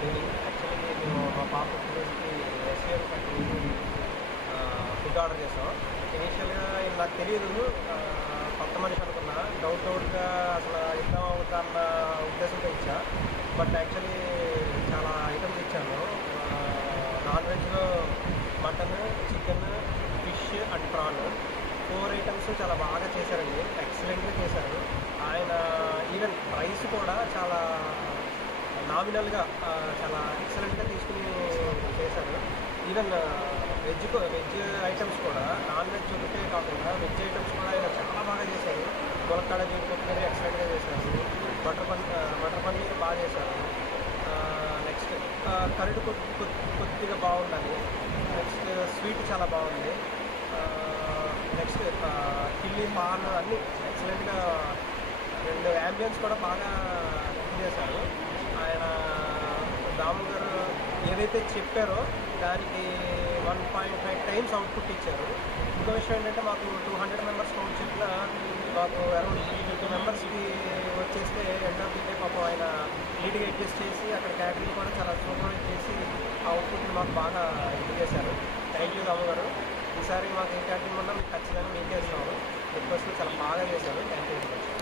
Evening. Actually మేము మా పాప పుట్టినరోజుకి ఎస్‌విఎం క్యాటరింగ్ ఫుడ్ ఆర్డర్ చేసాం. ఇనీషియల్‌గా నాకు తెలీదు, కొత్త మనిషి అనుకున్నా. డౌట్‌గా అసలు ఇద్దామా వద్దా అన్న ఉద్దేశంతో ఇచ్చా. బట్ యాక్చువల్లీ చాలా ఐటమ్స్ ఇచ్చాను. నాన్ వెజ్‌లో mutton, chicken, fish and prawn 4 items చాలా బాగా చేశారండి. ఎక్సలెంట్‌గా చేశారు. ఆయన ఈవెన్ ప్రైస్ కూడా చాలా నామినల్‌గా చాలా ఎక్సలెంట్‌గా తీసుకుని చేశారు. ఈవెన్ వెజ్ ఐటమ్స్ కూడా నాన్ వెజ్ ఒకటే కాకుండా వెజ్ ఐటమ్స్ కూడా ఆయన చాలా బాగా చేశారు. ములక్కాడ కొత్తిమీర ఎక్సలెంట్‌గా చేశారు. మటర్ పన్నీర్ బాగా చేశారు. నెక్స్ట్ కర్డ్ కొద్దిగా బాగుండాలి. నెక్స్ట్ స్వీట్ చాలా బాగుంది. నెక్స్ట్ కిల్లీ పాన్ అన్నీ ఎక్సలెంట్గా 2 యాంబియన్స్ కూడా బాగా చేశారు. ఆయన దాము గారు ఏదైతే చెప్పారో దానికి 1.5 టైమ్స్ అవుట్పుట్ ఇచ్చారు. ఇంకో విషయం ఏంటంటే మాకు 200 మెంబర్స్ కౌంట్ చెప్పిన మాకు అరౌండ్ 350 మెంబర్స్కి వచ్చేస్తే ఎండ్ ఆఫ్ ది డే పాపం ఆయన నీట్గా అడ్జస్ట్ చేసి అక్కడ క్యాటరింగ్ కూడా చాలా సూపర్వైజ్ చేసి ఆ అవుట్పుట్ని మాకు బాగా ఇది చేశారు. థ్యాంక్ యూ దాము గారు. ఈసారి మాకు ఏ క్యాటరింగ్ ఉన్నా మీకు ఖచ్చితంగా మీకే ఇస్తాము. రిక్వెస్ట్ చాలా బాగా చేశారు. Thank you very much.